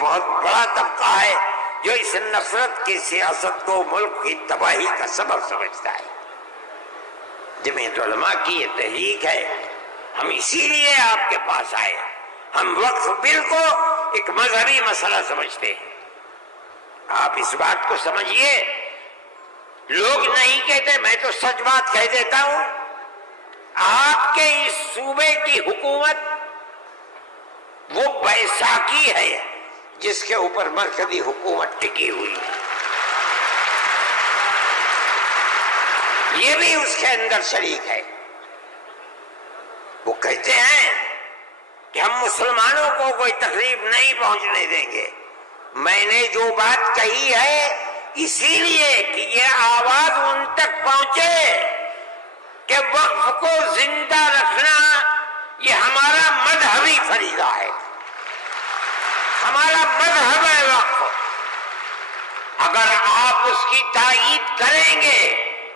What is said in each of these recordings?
بہت بڑا طبقہ ہے جو اس نفرت کی سیاست کو ملک کی تباہی کا سبب سمجھتا ہے۔ جمعیت علماء کی یہ تحریک ہے، ہم اسی لیے آپ کے پاس آئے۔ ہم وقف بل کو ایک مذہبی مسئلہ سمجھتے ہیں۔ آپ اس بات کو سمجھیے، لوگ نہیں کہتے، میں تو سچ بات کہہ دیتا ہوں، آپ کے اس صوبے کی حکومت وہ بیساکھی ہے جس کے اوپر مرکزی حکومت ٹکی ہوئی ہے، یہ بھی اس کے اندر شریک ہے۔ وہ کہتے ہیں کہ ہم مسلمانوں کو کوئی تکلیف نہیں پہنچنے دیں گے۔ میں نے جو بات کہی ہے اسی لیے کہ یہ آواز ان تک پہنچے کہ وقف کو زندہ رکھنا یہ ہمارا مذہبی فریضہ ہے، ہمارا مذہب ہے وقف۔ اگر آپ اس کی تائید کریں گے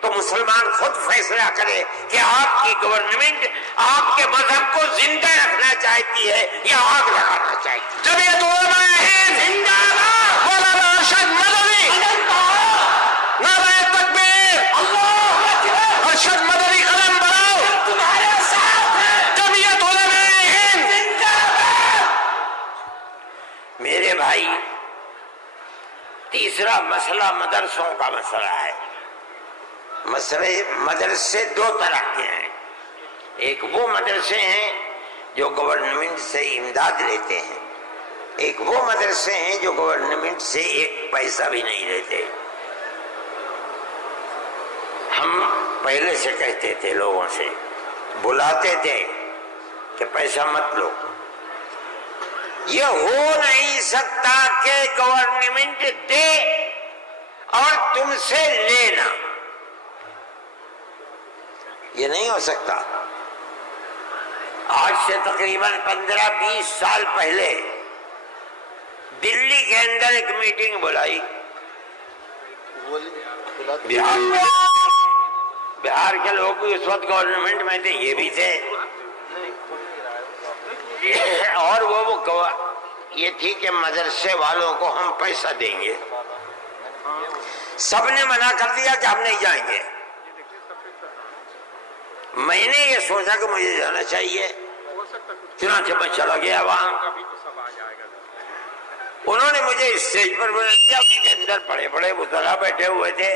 تو مسلمان خود فیصلہ کرے کہ آپ کی گورنمنٹ آپ کے مذہب کو زندہ رکھنا چاہتی ہے یا آگ لگانا چاہتی ہے۔ جمعیت علماء ہند زندہ باد، مولانا ارشد مدنی، نعرہ تکبیر، اللہ اکبر، ارشد مدنی قلم بڑھاؤ، تمہارے ساتھ ہیں، جمعیت علماء ہند زندہ باد۔ میرے بھائی، تیسرا مسئلہ مدرسوں کا مسئلہ ہے۔ مدرسے دو طرح کے ہیں، ایک وہ مدرسے ہیں جو گورنمنٹ سے امداد لیتے ہیں، ایک وہ مدرسے ہیں جو گورنمنٹ سے ایک پیسہ بھی نہیں لیتے۔ ہم پہلے سے کہتے تھے، لوگوں سے بلاتے تھے کہ پیسہ مت لو۔ یہ ہو نہیں سکتا کہ گورنمنٹ دے اور تم سے لینا، یہ نہیں ہو سکتا۔ آج سے تقریباً 15-20 سال پہلے دلی کے اندر ایک میٹنگ بلائی، بہار کے لوگ بھی اس وقت گورنمنٹ میں تھے، یہ بھی تھے، اور وہ یہ تھی کہ مدرسے والوں کو ہم پیسہ دیں گے۔ سب نے منع کر دیا کہ ہم نہیں جائیں گے۔ میں نے یہ سوچا کہ مجھے جانا چاہیے، چنانچہ میں چلا گیا وہاں۔ انہوں نے مجھے اسٹیج پر بلا دیا، اس کے اندر بڑے بڑے وزراء بیٹھے ہوئے تھے،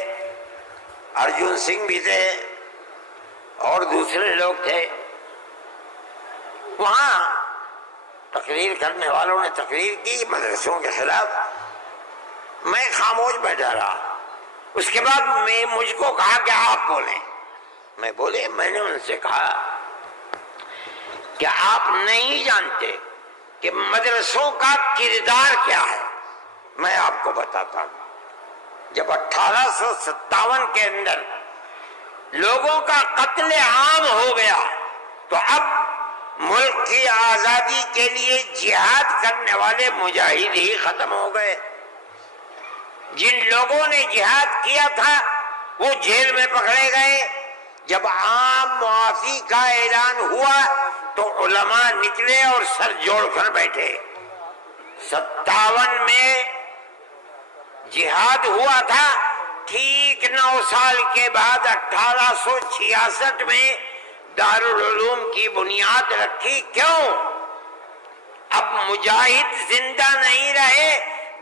ارجن سنگھ بھی تھے اور دوسرے لوگ تھے۔ وہاں تقریر کرنے والوں نے تقریر کی مدرسوں کے خلاف، میں خاموش بیٹھا رہا۔ اس کے بعد مجھ کو کہا کہ آپ بولیں۔ میں بولے، میں نے ان سے کہا کہ آپ نہیں جانتے کہ مدرسوں کا کردار کیا ہے۔ میں آپ کو بتاتا ہوں، جب 1857 کے اندر لوگوں کا قتل عام ہو گیا تو اب ملک کی آزادی کے لیے جہاد کرنے والے مجاہد ہی ختم ہو گئے۔ جن لوگوں نے جہاد کیا تھا وہ جیل میں پکڑے گئے۔ جب عام معافی کا اعلان ہوا تو علماء نکلے اور سر جوڑ کر بیٹھے۔ 57 میں جہاد ہوا تھا، ٹھیک 9 سال کے بعد 1866 میں دارالعلوم کی بنیاد رکھی۔ کیوں؟ اب مجاہد زندہ نہیں رہے،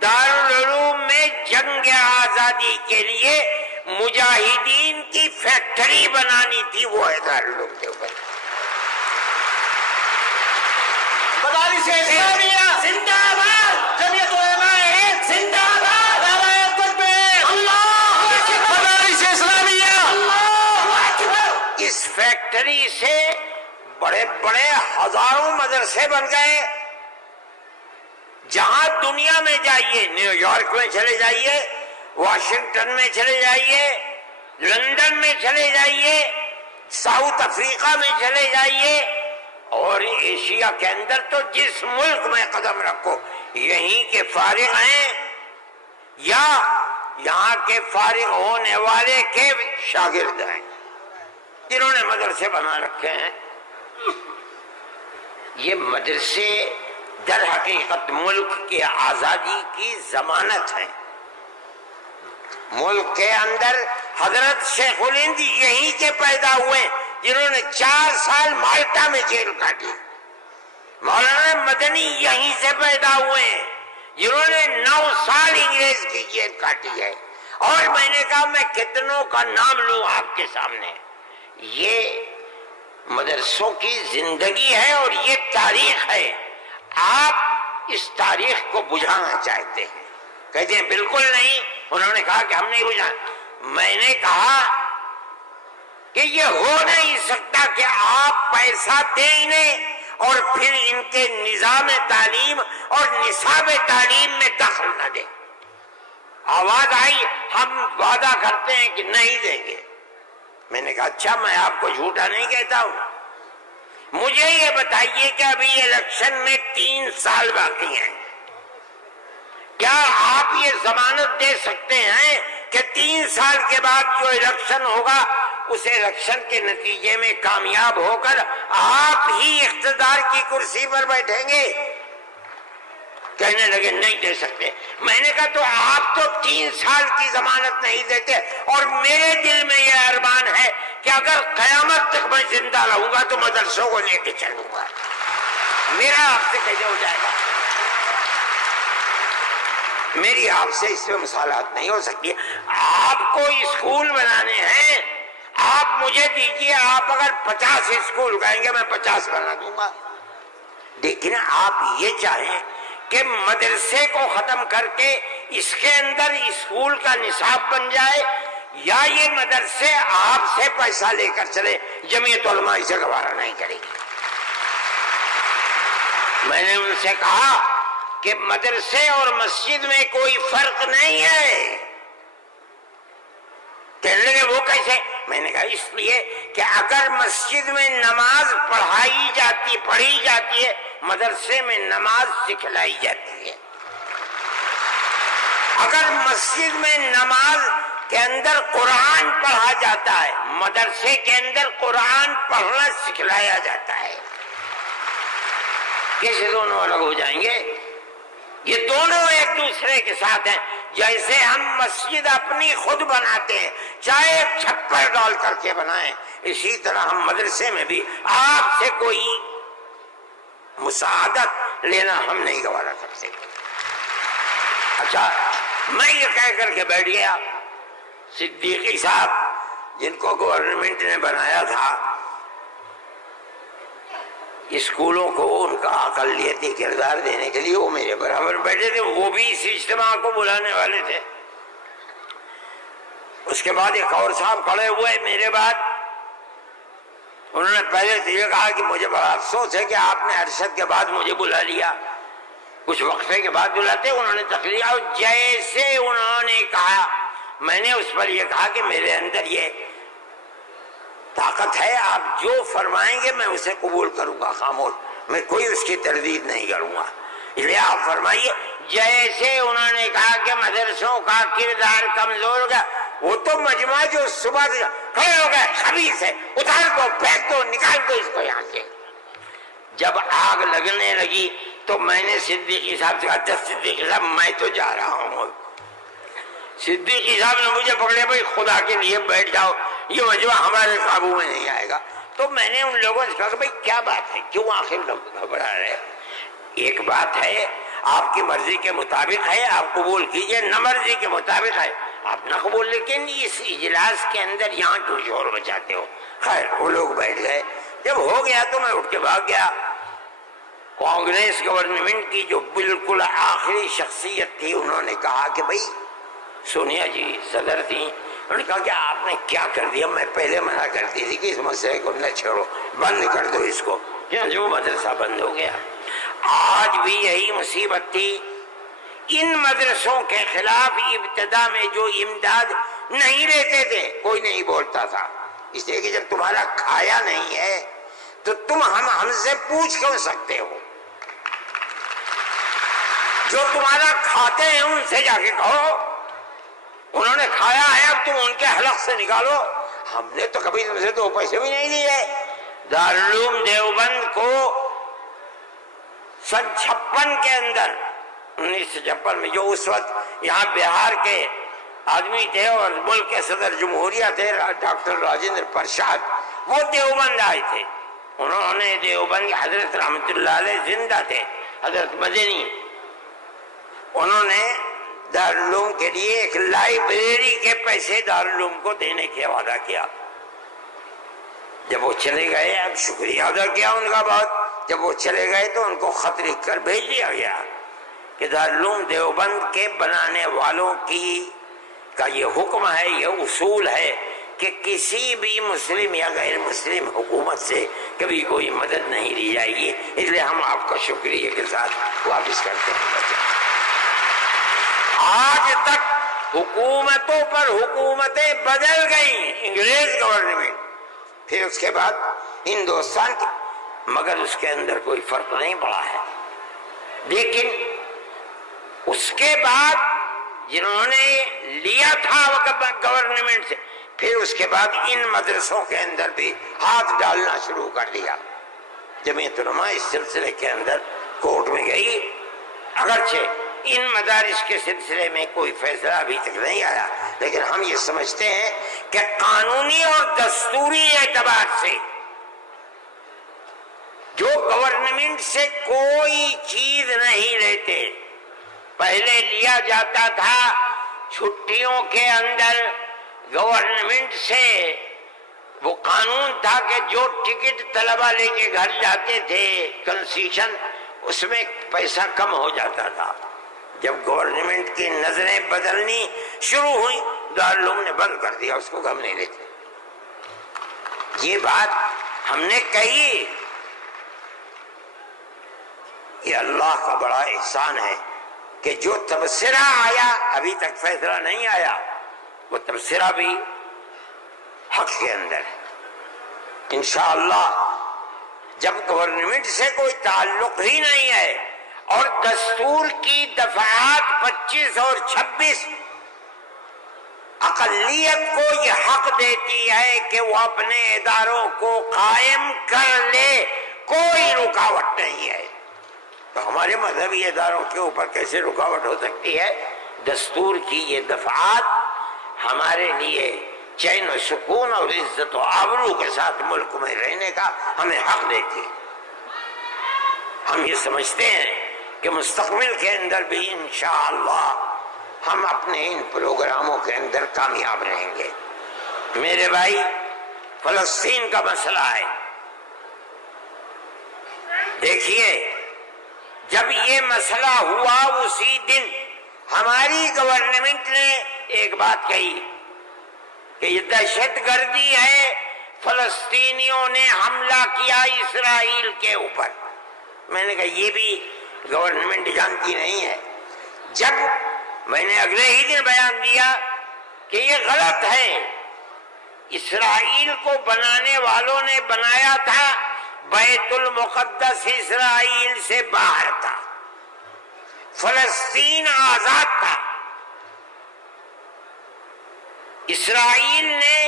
دارالعلوم میں جنگ آزادی کے لیے مجاہدین کی فیکٹری بنانی تھی، وہ ہے دارالعلوم کے اوپر۔ مدارس اسلامیہ زندہ باد، جمعیت علماء ہند زندہ باد، نعرہ تکبیر، اللہ اکبر، مدارس اسلامیہ، اللہ اکبر۔ اس فیکٹری سے بڑے بڑے ہزاروں مدرسے بن گئے۔ جہاں دنیا میں جائیے، نیو یارک میں چلے جائیے، واشنگٹن میں چلے جائیے، لندن میں چلے جائیے، ساؤتھ افریقہ میں چلے جائیے، اور ایشیا کے اندر تو جس ملک میں قدم رکھو یہیں کے فارغ ہیں یا یہاں کے فارغ ہونے والے کے شاگرد ہیں جنہوں نے مدرسے بنا رکھے ہیں۔ یہ مدرسے در حقیقت ملک کی آزادی کی ضمانت ہے۔ ملک کے اندر حضرت شیخ الہند یہیں کے پیدا ہوئے جنہوں نے 4 سال مالٹا میں جیل کاٹی۔ مولانا مدنی یہیں سے پیدا ہوئے ہیں جنہوں نے 9 سال انگریز کی جیل کاٹی ہے۔ اور میں نے کہا میں کتنوں کا نام لوں آپ کے سامنے۔ یہ مدرسوں کی زندگی ہے اور یہ تاریخ ہے۔ آپ اس تاریخ کو بجھانا چاہتے ہیں، کہتے ہیں بالکل نہیں۔ انہوں نے کہا کہ ہم نہیں بجھانا۔ میں نے کہا کہ یہ ہو نہیں سکتا کہ آپ پیسہ دیں انہیں اور پھر ان کے نظام تعلیم اور نصاب تعلیم میں دخل نہ دیں۔ آواز آئی ہم وعدہ کرتے ہیں کہ نہیں دیں گے۔ میں نے کہا اچھا، میں آپ کو جھوٹا نہیں کہتا ہوں۔ مجھے یہ بتائیے کہ ابھی الیکشن میں 3 سال باقی ہیں، کیا آپ یہ ضمانت دے سکتے ہیں کہ 3 سال کے بعد جو الیکشن ہوگا اس الیکشن کے نتیجے میں کامیاب ہو کر آپ ہی اقتدار کی کرسی پر بیٹھیں گے؟ کہنے لگے نہیں دے سکتے۔ میں نے کہا تو آپ تو 3 سال کی ضمانت نہیں دیتے، اور میرے دل میں یہ ارمان ہے کہ اگر قیامت تک میں زندہ رہوں گا تو مدرسوں کو لے کے چلوں گا۔ میرا آپ سے کیسے ہو جائے گا؟ میری آپ سے اس میں مصالحت نہیں ہو سکتی۔ آپ کو اسکول بنانے ہیں، آپ مجھے دیجیے، آپ اگر 50 اسکول کہیں گے میں 50 بنا دوں گا۔ لیکن آپ یہ چاہیں کہ مدرسے کو ختم کر کے اس کے اندر اسکول کا نصاب بن جائے، یا یہ مدرسے آپ سے پیسہ لے کر چلے، جمعیت علماء اسے گوارا نہیں کرے گی۔ میں نے ان سے کہا کہ مدرسے اور مسجد میں کوئی فرق نہیں ہے۔ کہنے لگے وہ کیسے؟ میں نے کہا اس لیے کہ اگر مسجد میں نماز پڑھی جاتی ہے، مدرسے میں نماز سکھلائی جاتی ہے۔ اگر مسجد میں نماز کے اندر قرآن پڑھا جاتا ہے، مدرسے کے اندر قرآن پڑھنا سکھلایا جاتا ہے۔ کیسے دونوں الگ ہو جائیں گے؟ یہ دونوں ایک دوسرے کے ساتھ ہیں۔ جیسے ہم مسجد اپنی خود بناتے ہیں، چاہے چھپر ڈال کر کے بنائیں، اسی طرح ہم مدرسے میں بھی آپ سے کوئی مساعدت لینا ہم نہیں گوارا کر سکتے۔ اچھا، میں یہ کہہ کر کے بیٹھ گیا، صدیقی صاحب جن کو گورنمنٹ نے بنایا تھا اسکولوں کو ان کا اقلیتی کردار دینے کے لیے، وہ میرے برابر بیٹھے تھے، وہ بھی اس اجتماع کو بلانے والے تھے۔ اس کے بعد ایک اور صاحب کھڑے ہوئے میرے بعد، انہوں نے پہلے سے یہ کہا کہ مجھے بڑا افسوس ہے کہ آپ نے ارشد کے بعد مجھے بلا لیا، کچھ وقفے کے بعد بلاتے۔ انہوں نے تقریر، اور جیسے انہوں نے کہا میں نے اس پر یہ کہا کہ میرے اندر یہ طاقت ہے، آپ جو فرمائیں گے میں اسے قبول کروں گا، خاموش، میں کوئی اس کی تردید نہیں کروں گا، اس لیے آپ فرمائیے۔ جیسے انہوں نے کہا کہ مدرسوں کا کردار کمزور ہو گیا، وہ تو مجمع جو صبح کھڑے ہو گئے، خبیث ہے، اتار دو، پھینک دو، نکال دو اس کو یہاں سے۔ جب آگ لگنے لگی تو میں نے صدیقی صاحب سے کہا صدیقی صاحب میں تو جا رہا ہوں۔ صدیقی صاحب نے مجھے پکڑے، بھائی خدا کے لیے بیٹھ جاؤ، یہ مجمع ہمارے قابو میں نہیں آئے گا۔ تو میں نے ان لوگوں سے کہا کہ بھائی کیا بات ہے، کیوں آخر گھبرا رہے؟ ایک بات ہے، آپ کی مرضی کے مطابق ہے آپ قبول کیجئے، نہ مرضی کے مطابق ہے آپ نہ قبول، لیکن اس اجلاس کے اندر یہاں کیوں شور بچاتے ہو؟ خیر وہ لوگ بیٹھ گئے۔ جب ہو گیا تو میں اٹھ کے بھاگ گیا۔ کانگریس گورنمنٹ کی جو بالکل آخری شخصیت تھی، انہوں نے کہا کہ بھائی سونیا جی صدر تھی، انہوں نے کہا کہ آپ نے کیا کر دیا، میں پہلے منع کرتی تھی کہ اس مسئلے کو نہ چھوڑو، بند کر دو اس کو، جو مدرسہ بند ہو گیا۔ آج بھی یہی مصیبت تھی، ان مدرسوں کے خلاف ابتدا میں جو امداد نہیں لیتے تھے کوئی نہیں بولتا تھا، اس لیے کہ جب تمہارا کھایا نہیں ہے تو تم ہم سے پوچھ کیوں سکتے ہو؟ جو تمہارا کھاتے ہیں ان سے جا کے کہو، انہوں نے کھایا ہے اب تم ان کے حلق سے نکالو، ہم نے تو کبھی تم سے 2 پیسے بھی نہیں دیے۔ دارالعلوم دیوبند کو سن 56 کے اندر 1956 میں جو اس وقت یہاں بہار کے آدمی تھے اور ملک کے صدر جمہوریہ تھے ڈاکٹر راجندر پرساد، وہ دیوبند آئے تھے. انہوں نے دیوبند حضرت رحمت اللہ علیہ زندہ تھے، حضرت مدنی، انہوں نے دارالعلوم کے لیے ایک لائبریری کے پیسے دارالعلوم کو دینے کا وعدہ کیا. جب وہ چلے گئے، اب شکریہ ادا کیا ان کا بہت، جب وہ چلے گئے تو ان کو خط لکھ کر بھیج دیا گیا کہ دارالعلوم دیوبند کے بنانے والوں کا یہ حکم ہے، یہ اصول ہے کہ کسی بھی مسلم یا غیر مسلم حکومت سے کبھی کوئی مدد نہیں لی جائے گی، اس لیے ہم آپ کا شکریہ کے ساتھ واپس کرتے ہیں. آج تک حکومتوں پر حکومتیں بدل گئیں، انگریز گورنمنٹ، پھر اس کے بعد ہندوستان کی، مگر اس کے اندر کوئی فرق نہیں پڑا ہے. لیکن اس کے بعد جنہوں نے لیا تھا گورنمنٹ سے، پھر اس کے بعد ان مدرسوں کے اندر بھی ہاتھ ڈالنا شروع کر دیا. جمعیت علماء اس سلسلے کے اندر کورٹ میں گئی، اگرچہ ان مدارس کے سلسلے میں کوئی فیصلہ ابھی تک نہیں آیا، لیکن ہم یہ سمجھتے ہیں کہ قانونی اور دستوری اعتبار سے جو گورنمنٹ سے کوئی چیز نہیں لیتے، پہلے لیا جاتا تھا چھٹیوں کے اندر گورنمنٹ سے، وہ قانون تھا کہ جو ٹکٹ طلبہ لے کے گھر جاتے تھے کنسیشن، اس میں پیسہ کم ہو جاتا تھا. جب گورنمنٹ کی نظریں بدلنی شروع ہوئی، دارالعلوم نے بند کر دیا، اس کو ہم نہیں لیتے. یہ بات ہم نے کہی، یہ اللہ کا بڑا احسان ہے کہ جو تبصرہ آیا، ابھی تک فیصلہ نہیں آیا، وہ تبصرہ بھی حق کے اندر ہے. انشاءاللہ جب گورنمنٹ سے کوئی تعلق ہی نہیں ہے اور دستور کی دفعات 25 اور 26 اقلیت کو یہ حق دیتی ہے کہ وہ اپنے اداروں کو قائم کر لے، کوئی رکاوٹ نہیں ہے، تو ہمارے مذہبی اداروں کے اوپر کیسے رکاوٹ ہو سکتی ہے؟ دستور کی یہ دفعات ہمارے لیے چین و سکون اور عزت و آبرو کے ساتھ ملک میں رہنے کا ہمیں حق دیتی ہے. ہم یہ سمجھتے ہیں کہ مستقبل کے اندر بھی انشاءاللہ ہم اپنے ان پروگراموں کے اندر کامیاب رہیں گے. میرے بھائی، فلسطین کا مسئلہ ہے. دیکھیے، جب یہ مسئلہ ہوا اسی دن ہماری گورنمنٹ نے ایک بات کہی کہ یہ دہشت گردی ہے، فلسطینیوں نے حملہ کیا اسرائیل کے اوپر. میں نے کہا یہ بھی گورنمنٹ جانتی نہیں ہے. جب میں نے اگلے ہی دن بیان دیا کہ یہ غلط ہے، اسرائیل کو بنانے والوں نے بنایا تھا، بیت المقدس اسرائیل سے باہر تھا، فلسطین آزاد تھا. اسرائیل نے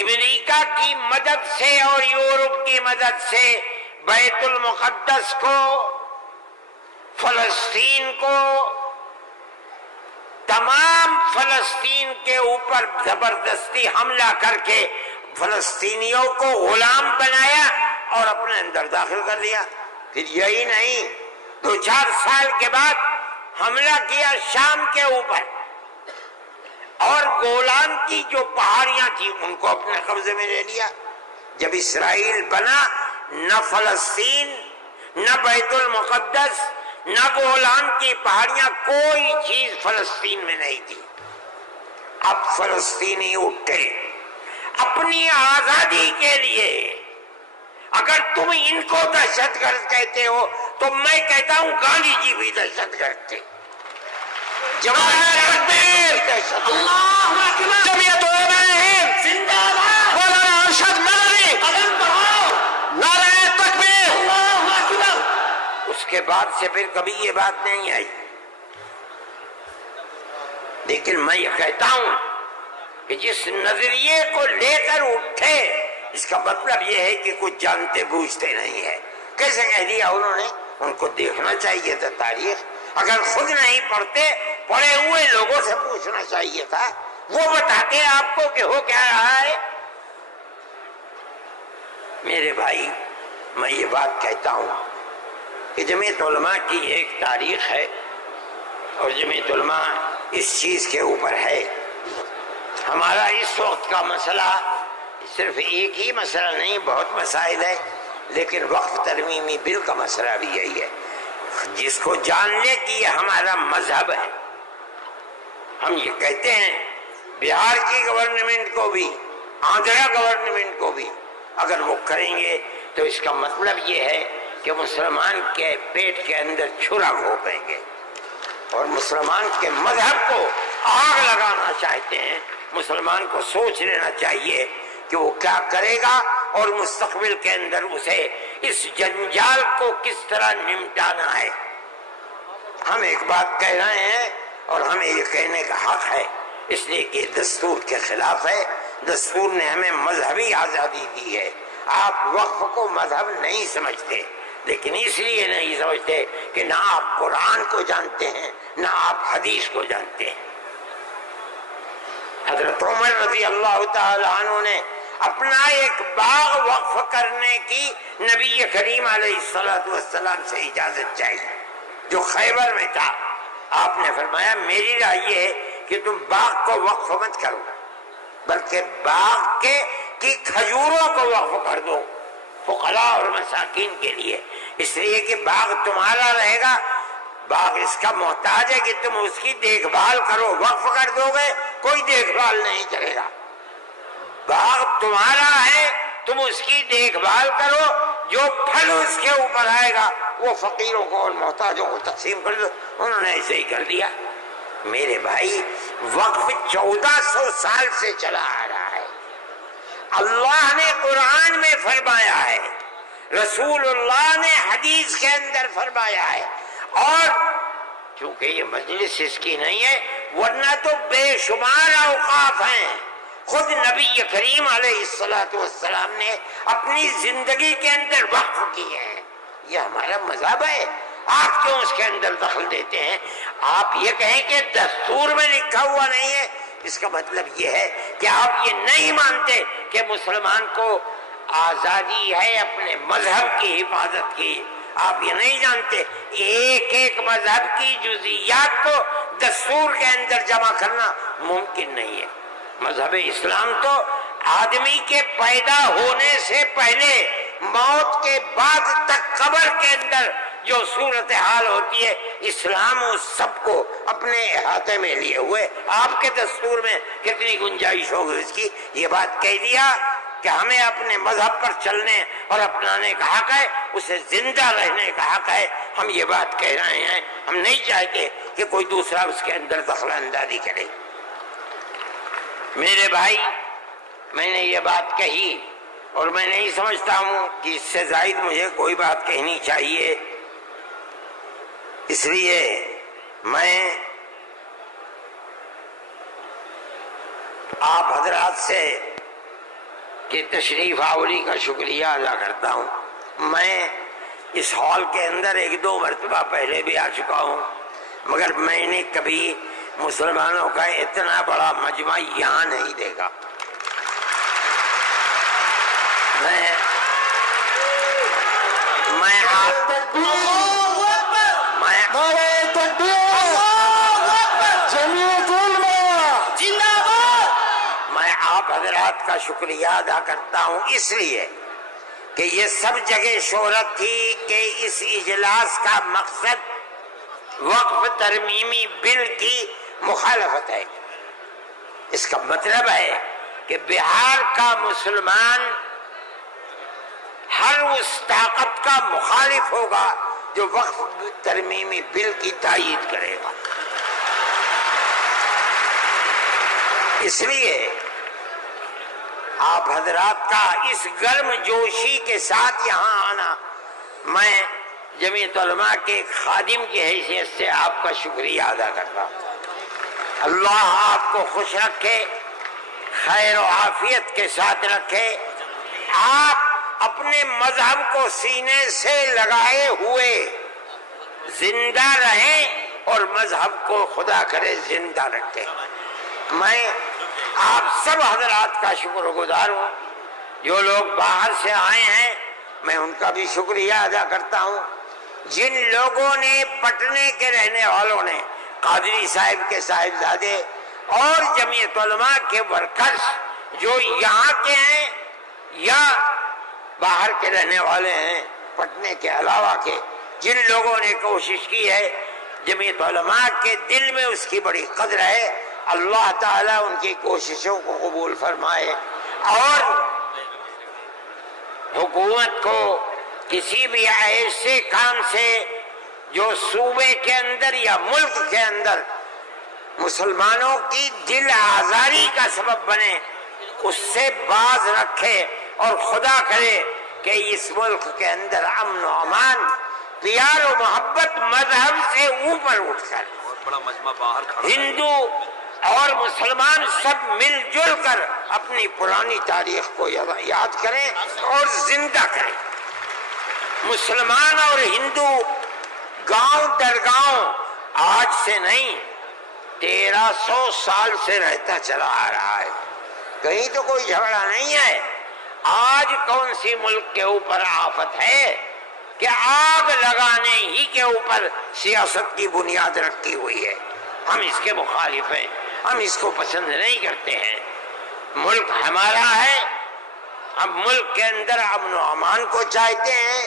امریکہ کی مدد سے اور یورپ کی مدد سے بیت المقدس کو، فلسطین کو، تمام فلسطین کے اوپر زبردستی حملہ کر کے فلسطینیوں کو غلام بنایا اور اپنے اندر داخل کر دیا. پھر یہی نہیں، 2-4 سال کے بعد حملہ کیا شام کے اوپر، اور گولان کی جو پہاڑیاں تھیں ان کو اپنے قبضے میں لے لیا. جب اسرائیل بنا، نہ فلسطین، نہ بیت المقدس، نہ گولان کی پہاڑیاں، کوئی چیز فلسطین میں نہیں تھی. اب فلسطینی اٹھے اپنی آزادی کے لیے. اگر تم ان کو دہشت گرد کہتے ہو تو میں کہتا ہوں گاندھی جی بھی دہشت گرد تھے. جمعیت علماء ہند زندہ باد، مولانا ارشد مدنی قدم بڑھاؤ، نعرہ تکبیر، اللہ اکبر. اس کے بعد سے پھر کبھی یہ بات نہیں آئی. لیکن میں یہ کہتا ہوں کہ جس نظریے کو لے کر اٹھے، اس کا مطلب یہ ہے کہ کچھ جانتے بوجھتے نہیں ہے. کیسے کہہ دیا انہوں نے ان کو دیکھنا چاہیے تھا تاریخ، اگر خود نہیں پڑھتے پڑھے ہوئے لوگوں سے پوچھنا چاہیے تھا، وہ بتاتے ہیں آپ کو کہ ہو کیا رہا ہے۔ میرے بھائی، میں یہ بات کہتا ہوں کہ جمعیت علماء کی ایک تاریخ ہے، اور جمعیت علماء اس چیز کے اوپر ہے۔ ہمارا اس وقت کا مسئلہ صرف ایک ہی مسئلہ نہیں، بہت مسائل ہے، لیکن وقف ترمیمی بل کا مسئلہ بھی یہی ہے، جس کو جاننے کی یہ ہمارا مذہب ہے۔ ہم یہ کہتے ہیں بہار کی گورنمنٹ کو بھی، آندھرا گورنمنٹ کو بھی اگر وہ کریں گے تو اس کا مطلب یہ ہے کہ مسلمان کے پیٹ کے اندر چھرا گھونپیں گے اور مسلمان کے مذہب کو آگ لگانا چاہتے ہیں۔ مسلمان کو سوچ لینا چاہیے کہ وہ کیا کرے گا اور مستقبل کے اندر اسے اس جنجال کو کس طرح نمٹانا ہے۔ ہم ایک بات کہہ رہے ہیں اور ہمیں یہ کہنے کا حق ہے، اس لیے کہ دستور کے خلاف ہے۔ دستور نے ہمیں مذہبی آزادی دی ہے۔ آپ وقف کو مذہب نہیں سمجھتے، لیکن اس لیے نہیں سمجھتے کہ نہ آپ قرآن کو جانتے ہیں نہ آپ حدیث کو جانتے ہیں۔ حضرت عمر رضی اللہ تعالی عنہ نے اپنا ایک باغ وقف کرنے کی نبی کریم علیہ السلام سے اجازت چاہیے، جو خیبر میں تھا۔ آپ نے فرمایا میری رائے یہ ہے کہ تم باغ کو وقف مت کرو، بلکہ باغ کی کھجوروں کو وقف کر دو فقراء اور مساکین کے لیے، اس لیے کہ باغ تمہارا رہے گا، باغ اس کا محتاج ہے کہ تم اس کی دیکھ بھال کرو۔ وقف کر دو گے کوئی دیکھ بھال نہیں کرے گا۔ باغ تمہارا ہے، تم اس کی دیکھ بھال کرو، جو پھل اس کے اوپر آئے گا وہ فقیروں کو اور محتاجوں کو تقسیم کر دو۔ انہوں نے ایسے ہی کر دیا۔ میرے بھائی، وقف 1400 سال سے چلا آ رہا ہے۔ اللہ نے قرآن میں فرمایا ہے، رسول اللہ نے حدیث کے اندر فرمایا ہے، اور چونکہ یہ مجلس اس کی نہیں ہے، ورنہ تو بے شمار اوقاف ہیں۔ خود نبی کریم علیہ السلام نے اپنی زندگی کے اندر وقف کیے ہیں۔ یہ ہمارا مذہب ہے، آپ کیوں اس کے اندر دخل دیتے ہیں؟ آپ یہ کہیں کہ دستور میں لکھا ہوا نہیں ہے، اس کا مطلب یہ ہے کہ آپ یہ نہیں مانتے کہ مسلمان کو آزادی ہے اپنے مذہب کی حفاظت کی۔ آپ یہ نہیں جانتے ایک ایک مذہب کی جزئیات کو دستور کے اندر جمع کرنا ممکن نہیں ہے۔ مذہب اسلام تو آدمی کے پیدا ہونے سے پہلے موت کے بعد تک قبر کے اندر جو صورتحال ہوتی ہے، اسلام اس سب کو اپنے احاطے میں لیے ہوئے۔ آپ کے دستور میں کتنی گنجائش ہوگی اس کی؟ یہ بات کہہ دیا کہ ہمیں اپنے مذہب پر چلنے اور اپنانے کا حق ہے، اسے زندہ رہنے کا حق ہے۔ ہم یہ بات کہہ رہے ہیں، ہم نہیں چاہتے کہ کوئی دوسرا اس کے اندر دخل اندازی کرے۔ میرے بھائی، میں نے یہ بات کہی اور میں نہیں سمجھتا ہوں کہ اس سے زائد مجھے کوئی بات کہنی چاہیے، اس لیے میں آپ حضرات سے کہ تشریف آوری کا شکریہ ادا کرتا ہوں۔ میں اس ہال کے اندر 1-2 مرتبہ پہلے بھی آ چکا ہوں، مگر میں نے کبھی مسلمانوں کا اتنا بڑا مجمع یہاں نہیں دیکھا۔ میں آپ حضرات کا شکریہ ادا کرتا ہوں، اس لیے کہ یہ سب جگہ شہرت تھی کہ اس اجلاس کا مقصد وقف ترمیمی بل کی مخالفت ہے۔ اس کا مطلب ہے کہ بہار کا مسلمان ہر اس طاقت کا مخالف ہوگا جو وقف ترمیمی بل کی تائید کرے گا۔ اس لیے آپ حضرات کا اس گرم جوشی کے ساتھ یہاں آنا، میں جمعیت علماء کے ایک خادم کی حیثیت سے آپ کا شکریہ ادا کرتا ہوں۔ اللہ آپ کو خوش رکھے، خیر و عافیت کے ساتھ رکھے۔ آپ اپنے مذہب کو سینے سے لگائے ہوئے زندہ رہیں اور مذہب کو خدا کرے زندہ رکھے۔ میں آپ سب حضرات کا شکر گزار ہوں، جو لوگ باہر سے آئے ہیں میں ان کا بھی شکریہ ادا کرتا ہوں۔ جن لوگوں نے پٹنے کے رہنے والوں نے، قادری صاحب کے صاحبزادے اور جمعیت علماء کے ورکرز جو یہاں کے ہیں یا باہر کے رہنے والے ہیں پٹنے کے علاوہ کے، جن لوگوں نے کوشش کی ہے، جمعیت علماء کے دل میں اس کی بڑی قدر ہے۔ اللہ تعالیٰ ان کی کوششوں کو قبول فرمائے اور حکومت کو کسی بھی ایسے کام سے جو صوبے کے اندر یا ملک کے اندر مسلمانوں کی دل آزاری کا سبب بنے اس سے باز رکھے، اور خدا کرے کہ اس ملک کے اندر امن و امان، پیار و محبت مذہب سے اوپر اٹھ کر ہندو اور مسلمان سب مل جل کر اپنی پرانی تاریخ کو یاد کریں اور زندہ کریں۔ مسلمان اور ہندو گاؤں در گاؤں آج سے نہیں 1300 سال سے رہتا چلا آ رہا ہے، کہیں تو کوئی جھگڑا نہیں ہے۔ آج کون سی ملک کے اوپر آفت ہے کہ آگ لگانے ہی کے اوپر سیاست کی بنیاد رکھی ہوئی ہے؟ ہم اس کے مخالف ہیں، ہم اس کو پسند نہیں کرتے ہیں۔ ملک ہمارا ہے، ہم ملک کے اندر امن و امان کو چاہتے ہیں،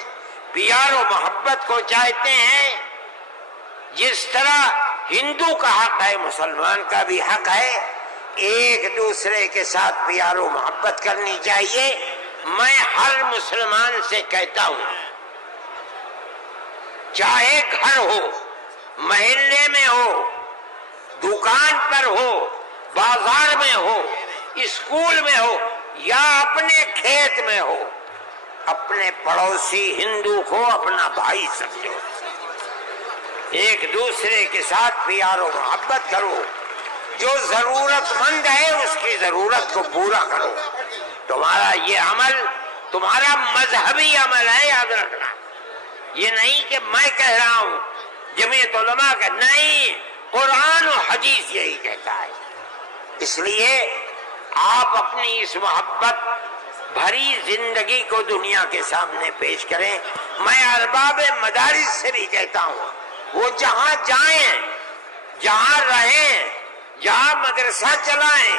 پیار و محبت کو چاہتے ہیں۔ جس طرح ہندو کا حق ہے مسلمان کا بھی حق ہے، ایک دوسرے کے ساتھ پیار و محبت کرنی چاہیے۔ میں ہر مسلمان سے کہتا ہوں، چاہے گھر ہو، محلے میں ہو، دکان پر ہو، بازار میں ہو، اسکول میں ہو یا اپنے کھیت میں ہو، اپنے پڑوسی ہندو کو اپنا بھائی سمجھو، ایک دوسرے کے ساتھ پیار و محبت کرو، جو ضرورت مند ہے اس کی ضرورت کو پورا کرو۔ تمہارا یہ عمل تمہارا مذہبی عمل ہے، یاد رکھنا۔ یہ نہیں کہ میں کہہ رہا ہوں، جمعیت علماء کا نہیں، قرآن و حدیث یہی کہتا ہے۔ اس لیے آپ اپنی اس محبت بھری زندگی کو دنیا کے سامنے پیش کریں۔ میں ارباب مدارس سے بھی کہتا ہوں، وہ جہاں جائیں، جہاں رہیں، جہاں مدرسہ چلائیں،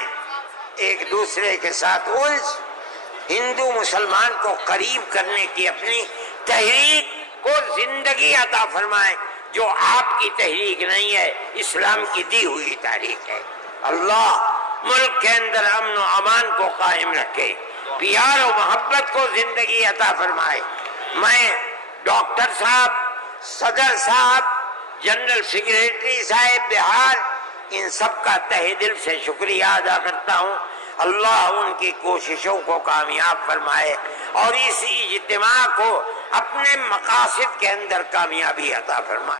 ایک دوسرے کے ساتھ الجھ ہندو مسلمان کو قریب کرنے کی اپنی تحریک کو زندگی عطا فرمائیں، جو آپ کی تحریک نہیں ہے، اسلام کی دی ہوئی تحریک ہے۔ اللہ ملک کے اندر امن و امان کو قائم رکھے، پیار و محبت کو زندگی عطا فرمائے۔ میں ڈاکٹر صاحب، صدر صاحب، جنرل سیکریٹری صاحب بہار، ان سب کا تہہ دل سے شکریہ ادا کرتا ہوں۔ اللہ ان کی کوششوں کو کامیاب فرمائے اور اس اجتماع کو اپنے مقاصد کے اندر کامیابی عطا فرمائے۔